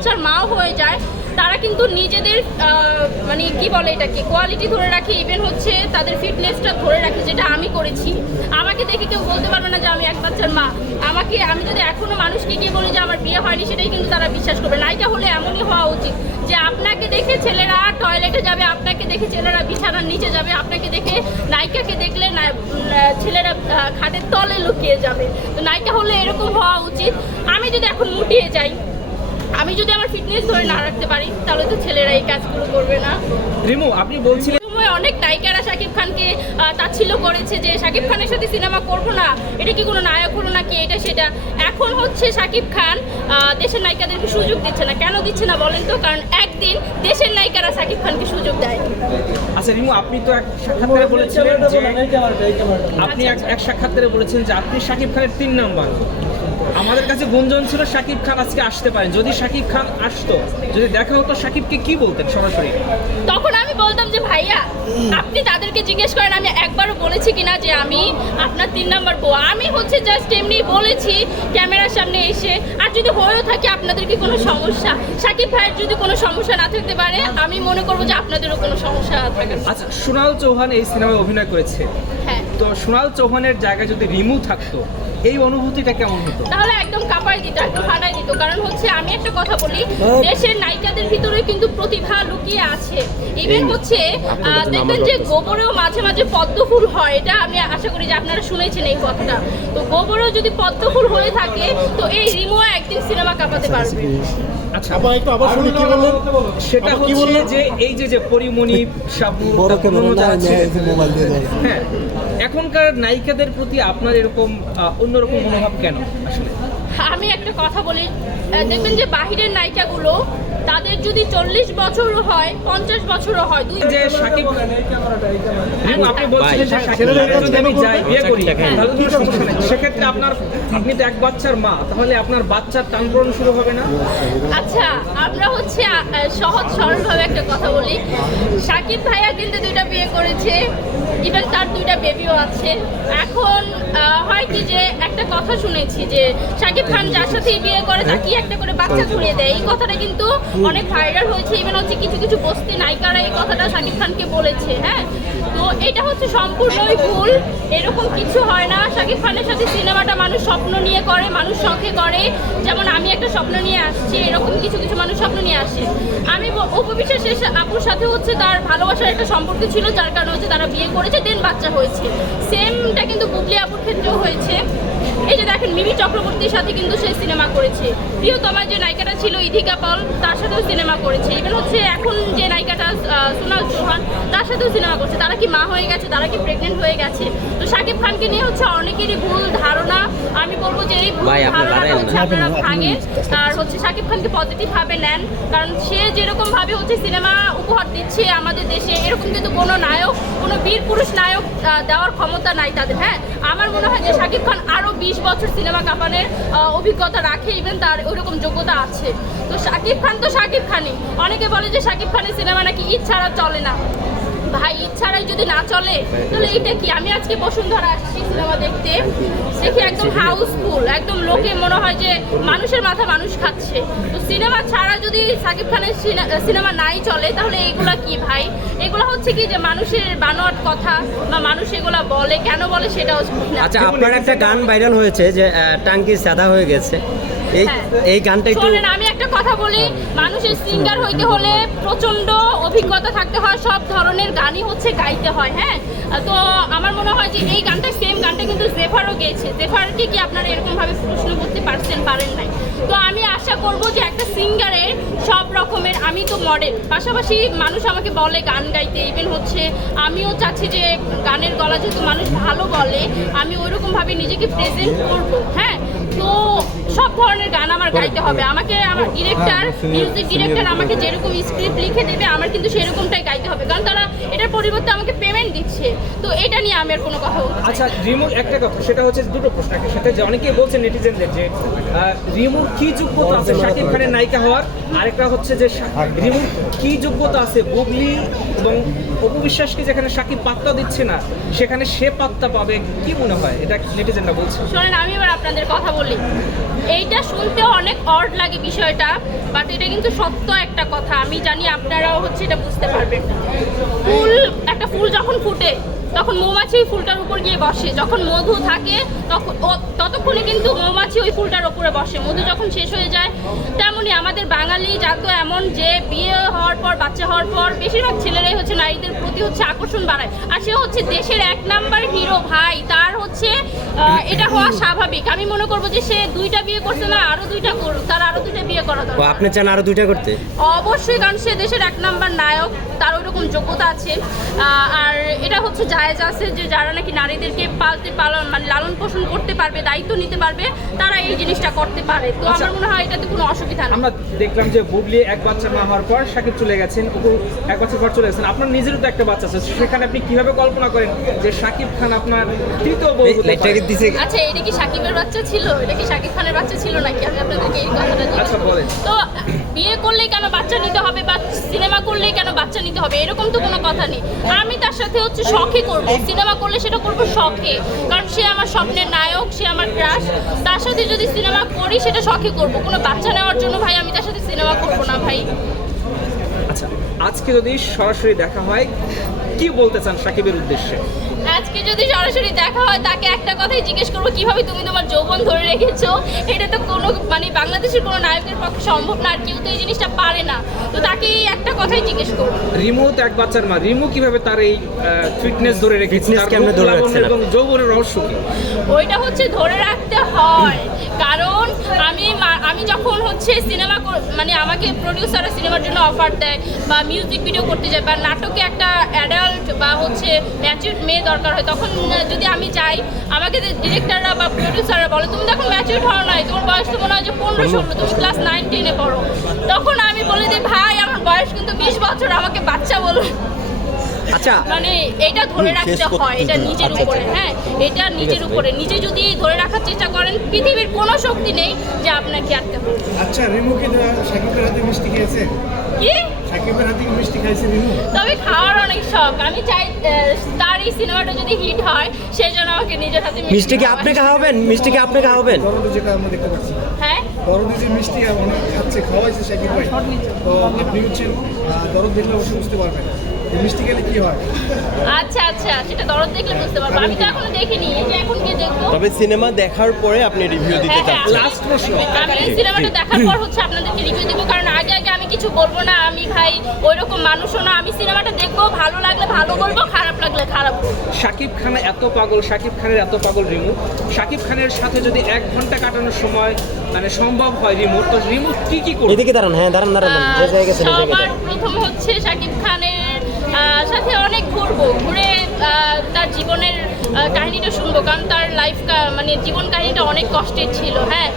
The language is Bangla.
বাচ্চার মাও হয়ে যায়, তারা কিন্তু নিজেদের মানে কি বলে এটাকে কোয়ালিটি ধরে রাখে, ইভেন হচ্ছে তাদের ফিটনেসটা ধরে রাখে, যেটা আমি করেছি। আমাকে দেখে কেউ বলতে পারবে না যে আমি এক বাচ্চার মা। আমি যদি এখনো মানুষকে গিয়ে বলি যে আমার বিয়ে হয়নি, সেটাই কিন্তু তারা বিশ্বাস করবে। নায়িকা হলে এমনই হওয়া উচিত যে আপনাকে দেখে ছেলেরা টয়লেটে যাবে, আপনাকে দেখে ছেলেরা বিছানার নিচে যাবে, আপনাকে দেখে নায়িকাকে দেখলে ছেলেরা খাটের তলে লুকিয়ে যাবে। তো নায়িকা হলে এরকম হওয়া উচিত। আমি যদি এখন মুটিয়ে যাই, আমি যদি আমার ফিটনেস ধরে না রাখতে পারি, তাহলে তো ছেলেরা এই কাজগুলো করবে না। রিমু, আপনি বলছিলেন অনেক নায়িকারা শাকিব খানকে তাচ্ছিল্য করেছে যে শাকিব খানের সাথে সিনেমা করবো না, এটা কি কোনো নায়ক হলো নাকি, এটা সেটা। এখন হচ্ছে শাকিব খান দেশের নায়িকাদেরকে সুযোগ দিচ্ছে না। কেন দিচ্ছে না বলেন তো? কারণ একদিন দেশের নায়িকারা শাকিব খানকে সুযোগ দেয়। আচ্ছা রিমু, আপনি তো এক সাক্ষাৎকারে বলেছিলেন যে এক সাক্ষাৎকারে বলেছেন যে আপনি শাকিব খানের 3 নাম্বার। আমাদের কাছে গুঞ্জন ছিল শাকিব খান আজকে আসতে পারেন। যদি শাকিব খান আসতো, যদি দেখা হতো, শাকিবকে কি বলতেন সরাসরি? তখন আমি বলতাম যে ভাইয়া আপনি তাদেরকে জিজ্ঞেস করেন আমি একবারও বলেছি কিনা যে আমি আপনার 3 নাম্বার বউ। আমি হচ্ছে জাস্ট এমনি বলেছি ক্যামেরার সামনে এসে। আর যদি হয়েও থাকে আপনাদের কি কোনো সমস্যা, শাকিব ভাইয়ের যদি কোনো সমস্যা না থাকতে পারে, আমি মনে করবো যে আপনাদেরও কোনো সমস্যা থাকে। আচ্ছা, সোনাল চৌহান এই সিনেমায় অভিনয় করেছে। হ্যাঁ, তো সোনাল চৌহানের জায়গায় যদি রিমু থাকতো, এই অনুভূতিটা কেমন হতো? তাহলে একদম কাঁপায় দিত, একদম ফাটাই দিত। কারণ হচ্ছে আমি একটা কথা বলি, দেশের নায়িকাদের ভিতরে কিন্তু প্রতিভা লুকিয়ে আছে। ইভেন হচ্ছে দেখবেন যে গোবরেও মাঝে মাঝে পদ্ম ফুল হয়, এটা আমি আশা করি যে আপনারা শুনেছেন এই কথাটা। তো গোবরেও যদি পদ্ম ফুল হয়ে থাকে, তো এই রিমুও একদিন সিনেমা কাঁপাতে পারবে। আচ্ছা, সেটা হচ্ছে যে এই যে পরিমণি হ্যাঁ, এখনকার নায়িকাদের প্রতি আপনার এরকম অন্যরকম মনোভাব কেন আসলে? আমি একটা কথা বলি, দেখবেন যে বাহিরের নায়িকাগুলো তাদের যদি 40 বছরও হয়, 50 বছরও হয়, যে শাকিব আপনি বলছিলেন যে শাকিব যদি আমি যাই বিয়ে করি তাহলে কোনো সমস্যা নেই, সেক্ষেত্রে আপনি তো এক বাচ্চার মা, তাহলে আপনার বাচ্চার টানপ্রন শুরু হবে না? আচ্ছা, আমরা হচ্ছে সহজ সরলভাবে একটা কথা বলি, শাকিব ভাইয়া কিন্তু 2টা বিয়ে করেছে, ইভেন তার 2টা বেবিও আছে। এখন হয় কি যে একটা কথা শুনেছি যে শাকিব খান যার সাথেই বিয়ে করে তাকে একটা করে বাচ্চা ধরিয়ে দেয়। এই কথাটা কিন্তু অনেক ভাইরাল হয়েছে। ইভেন হচ্ছে কিছু কিছু বস্তি নায়িকারা এই কথাটা শাকিব খানকে বলেছে। হ্যাঁ, তো এটা হচ্ছে সম্পূর্ণই ভুল, এরকম কিছু হয় না। শাকিব খানের সাথে সিনেমাটা মানুষ স্বপ্ন নিয়ে করে, মানুষ শখে করে। যেমন আমি একটা স্বপ্ন নিয়ে আসছি, এরকম কিছু কিছু মানুষ স্বপ্ন নিয়ে আসে। আমি উপবিশ্বাস আপুর সাথে হচ্ছে তার ভালোবাসার একটা সম্পর্ক ছিল, যার কারণে হচ্ছে তারা বিয়ে করেছে, দেন বাচ্চা হয়েছে। সেমটা কিন্তু বুবলি আপুর ক্ষেত্রেও হয়েছে। এই যে দেখেন মিমি চক্রবর্তীর সাথে কিন্তু সে সিনেমা করেছে, প্রিয়তমা যে নায়িকাটা ছিল ইধিকা পল, তার সাথেও সিনেমা করেছে। ইভেন হচ্ছে এখন যে নায়িকাটা সোনাল চৌহান, তার সাথেও সিনেমা করছে। তারা কি মা হয়ে গেছে, তারা কি প্রেগনেন্ট হয়ে গেছে? তো শাকিব খানকে নিয়ে হচ্ছে অনেকেরই ভুল ধারণা। আমি বলবো যে এই ভুল ধারণাটা হচ্ছে আপনারা ভাঙে, আর হচ্ছে শাকিব খানকে পজিটিভ ভাবে নেন। কারণ সে যেরকম ভাবে হচ্ছে সিনেমা উপহার দিচ্ছে আমাদের দেশে, এরকম কিন্তু কোনো নায়ক, কোনো বীর পুরুষ নায়ক দেওয়ার ক্ষমতা নাই তাদের। হ্যাঁ, আমার মনে হয় যে শাকিব খান আরো 20 বছর সিনেমা কাঁপানোর অভিজ্ঞতা রাখে, ইভেন তার ওইরকম যোগ্যতা আছে। তো শাকিব খান তো শাকিব খানই। অনেকে বলে যে শাকিব খানের সিনেমা নাকি ঈদ ছাড়া চলে না। ভাই, ঈদ ছাড়াই যদি না চলে তাহলে এইটা কি? আমি আজকে বসুন্ধরা আসছি সিনেমা দেখতে, দেখি একদম হাউসফুল, একদম লোকে মনে হয় যে মানুষের মাথা মানুষ খাচ্ছে। তো সিনেমা ছাড়া যদি শাকিব খানের সিনেমা নাই চলে, তাহলে এগুলা কি ভাই? এগুলো হচ্ছে কি যে মানুষের বানোয়াট কথা, বা মানুষ এগুলা বলে, কেন বলে সেটা হচ্ছে না। আচ্ছা, আপনার একটা গান ভাইরাল হয়েছে যে টাঙ্কি সাদা হয়ে গেছে, এই গানটা একটু শোনেন, আমি একটা কথা বলি, মানুষের সিঙ্গার হইতে হলে প্রচন্ড অভিজ্ঞতা থাকতে হয়, সব ধরনের গানই হচ্ছে গাইতে হয়। হ্যাঁ, তো আমার মনে হয় যে এই গানটা, সেম গানটা কিন্তু জেফারও গেয়েছে। জেফারকে কি আপনারা এরকম ভাবে প্রশ্ন করতে পারেন নাই? তো আমি আশা করব যে একটা সিঙ্গারের সব রকমের, আমি তো মডেল, পাশাপাশি মানুষ আমাকে বলে গান গাইতে, ইভেন হচ্ছে আমিও চাচ্ছি যে গানের গলা যেহেতু মানুষ ভালো বলে, আমি ওইরকম ভাবে নিজেকে প্রেজেন্ট করব। হ্যাঁ, তো সব ধরনের গান আমার গাইতে হবে। আমাকে আমার ডিরেক্টর, মিউজিক ডিরেক্টর আমাকে যেরকম স্ক্রিপ্ট লিখে দেবে, আমার কিন্তু সেরকমটাই গাইতে হবে, কারণ তারা এটার পরিবর্তে আমাকে পেমেন্ট দিচ্ছে। তো এটা নিয়ে আমি আর কোনো কথা বলতে চাই না। আচ্ছা রিমুর একটা কথা, সেটা হচ্ছে দুটো প্রশ্ন। একটা সেটা যে অনেকেই বলছেন নেটিজেনদের যে রিমুর কি যোগ্যতা আছে শাকিব খানের নায়িকা হওয়ার, আরেকটা হচ্ছে যে রিমুর কি যোগ্যতা আছে বুবলি এবং অপু বিশ্বাসকে যেখানে শাকিব পাত্তা দিচ্ছে না, সেখানে সে পাত্তা পাবে, কি মনে হয়? এটা নেটিজেনরা বলছে। শোনেন, আমি এবার আপনাদের কথা বলি, এইটা শুনতে অনেক অড লাগে বিষয়টা, বাট এটা কিন্তু সত্য একটা কথা, আমি জানি আপনারাও হচ্ছে এটা বুঝতে পারবেন। একটা ফুল যখন ফুটে তখন মৌমাছি ওই ফুলটার উপর গিয়ে বসে, যখন মধু থাকে তখন ততক্ষণে কিন্তু মৌমাছি ওই ফুলটার উপরে বসে। মধু যখন শেষ হয়ে যায়, তেমনই আমাদের বাঙালি জাত এমন যে বিয়ে হওয়ার পর, বাচ্চা হওয়ার পর বেশিরভাগ ছেলেরাই হচ্ছে নারীদের প্রতি হচ্ছে আকর্ষণ বাড়ায়। আর সে হচ্ছে দেশের 1 নাম্বার হিরো ভাই, তার হচ্ছে এটা হওয়া স্বাভাবিক। আমি মনে করবো যে সে 2টা বিয়ে করছে না, আরো 2টা করুক, তার আরো 2টা বিয়ে করা ও দরকার। আপনি চান আরো 2টা করতে? অবশ্যই, কারণ সে দেশের 1 নাম্বার নায়ক, তার ওইরকম যোগ্যতা আছে। আর এটা হচ্ছে জায়েজ আছে যে যারা নাকি নারীদেরকে মানে লালন পোষণ করতে পারবে, দায়িত্ব নিতে পারবে, তারা এই জিনিসটা করতে পারে। তো আমার মনে হয় এটাতে কোনো অসুবিধা নেই। আমরা দেখলাম যে বুবলি 1 বাচ্চা মা হওয়ার পর শাকিব চলে গেছেন, অপু 1 বছর পর চলে গেছেন। আপনার নিজেরও তো একটা বাচ্চা আছে, সেখানে আপনি কিভাবে কল্পনা করেন যে শাকিব খান আপনার তৃতীয় বউ হতে পারে? আচ্ছা, এটা কি শাকিবের বাচ্চা ছিল? এটা কি শাকিব খানের বাচ্চা ছিল নাকি? আমি আপনাদেরকে এই কথাটা জিজ্ঞেস আচ্ছা, বলেন। তো বিয়ে করলেই কেন বাচ্চা নিতে হবে, বা সিনেমা করলেই কেন বাচ্চা নিতে হবে, এরকম তো কোনো কথা নেই। আমি তার সাথে হচ্ছে শখে করব, সিনেমা করলে সেটা করব শখে, কারণ সে আমার স্বপ্নের নায়ক, সে আমার ক্রাশ। তার সাথে যদি সিনেমা করি সেটা শখে করব, কোনো বাচ্চা নেওয়ার জন্য ভাই আমি তার সাথে সিনেমা করব না ভাই। আচ্ছা, আজকে যদি সরাসরি দেখা হয় কি বলতে চান শাকিবের উদ্দেশ্যে? আজকে যদি সরাসরি দেখা হয় তাকে একটা কথাই জিজ্ঞেস করবো, কিভাবে তুমি তোমার যৌবন ধরে রেখেছো। এটা তো কোনো মানে বাংলাদেশের কোনো নায়কের পক্ষে সম্ভব না, আর কেউ তো এই জিনিসটা পারে না। তো তাকে এই একটা কথাই জিজ্ঞেস করবো। রিমু তো 1 বাচ্চার মা, রিমু কিভাবে তার এই ফিটনেস ধরে রেখেছে, Fitness তার কেমনে রূপ ধরে লাবণ্য রাখছেন এবং যৌবনের রহস্য কি? ওইটা হচ্ছে ধরে রাখতে হয়, কারণ আমি যখন হচ্ছে সিনেমা মানে আমাকে প্রডিউসাররা সিনেমার জন্য অফার দেয়, বা মিউজিক ভিডিও করতে যায়, বা নাটকে একটা অ্যাডাল্ট বা হচ্ছে ম্যাচিউর মেয়ে দরকার হয়, তখন যদি আমি চাই, আমাকে ডিরেক্টররা বা প্রডিউসাররা বলে তুমি তখন ম্যাচিউর হও নাই, তোমার বয়স তো মনে হয় যে 15-16, তুমি ক্লাস 9-10-এ পড়ো। তখন আমি বলে দিই ভাই আমার বয়স কিন্তু 20 বছর, আমাকে বাচ্চা বলো। আচ্ছা, মানে এটা ধরে রাখতে হয়, এটা নিজের উপরে। হ্যাঁ, এটা নিজের উপরে, নিজে যদি ধরে রাখার চেষ্টা করেন, পৃথিবীর কোনো শক্তি নেই যে আপনাকে আটকাবে। আচ্ছা, রিমু কি শাকিবের হাতে মিষ্টি খেয়েছে? কি? শাকিবের হাতে কি মিষ্টি খাইছে রিমু? তবে খাওয়ার অনেক শখ, আমি চাই তার এই সিনেমাটা যদি হিট হয় সেই জন্য আমাকে নিজের হাতে মিষ্টি কি আপনি খাওয়াবেন? মিষ্টি কি আপনি খাওয়াবেন? দরদ যেটা আমরা দেখতে পাচ্ছি, হ্যাঁ, দরদ যে মিষ্টি অনেক খাওয়াইছে শাকিব ভাই, তো আপনি হচ্ছেন দরদ দেখলে অবশ্যই বুঝতে পারবেন মিষ্টি খেলে কি হয়। আচ্ছা আচ্ছা, সেটা দরদ দেখলে বুঝতে পারবো। আমি তো এখনো দেখিনি, এই যে এখন গিয়ে দেখবো। তবে সিনেমা দেখার পরে আপনি রিভিউ দিতে হ্যাঁ, চাচ্ছেন। লাস্ট প্রশ্ন, আমি এই সিনেমাটা দেখার পর হচ্ছে আপনাদেরকে রিভিউ দিব, কারণ আগে আমি কিছু বলবো না। আমি ভাই ওইরকম মানুষও না, আমি সিনেমাটা দেখবো, ভালো লাগলে ভালো বলবো, খারাপ লাগলে খারাপ বলবো। শাকিব খান এত পাগল, শাকিব খানের এত পাগল রিমু, শাকিব খানের সাথে যদি 1 ঘন্টা কাটানোর সময় মানে সম্ভব হয় রিমুর, তো রিমু কি করবে? এদিকে দাঁড়ান, হ্যাঁ দাঁড়ান দাঁড়ান, যে জায়গায় গেছেন এই জায়গায় সবার দাঁড়ান। প্রথম হচ্ছে শাকিব খানের সাথে অনেক ঘুরবো, ঘুরে তার জীবনের কাহিনীটা শুনবো, কারণ তার লাইফ মানে জীবন কাহিনীটা অনেক কষ্টের ছিল। হ্যাঁ,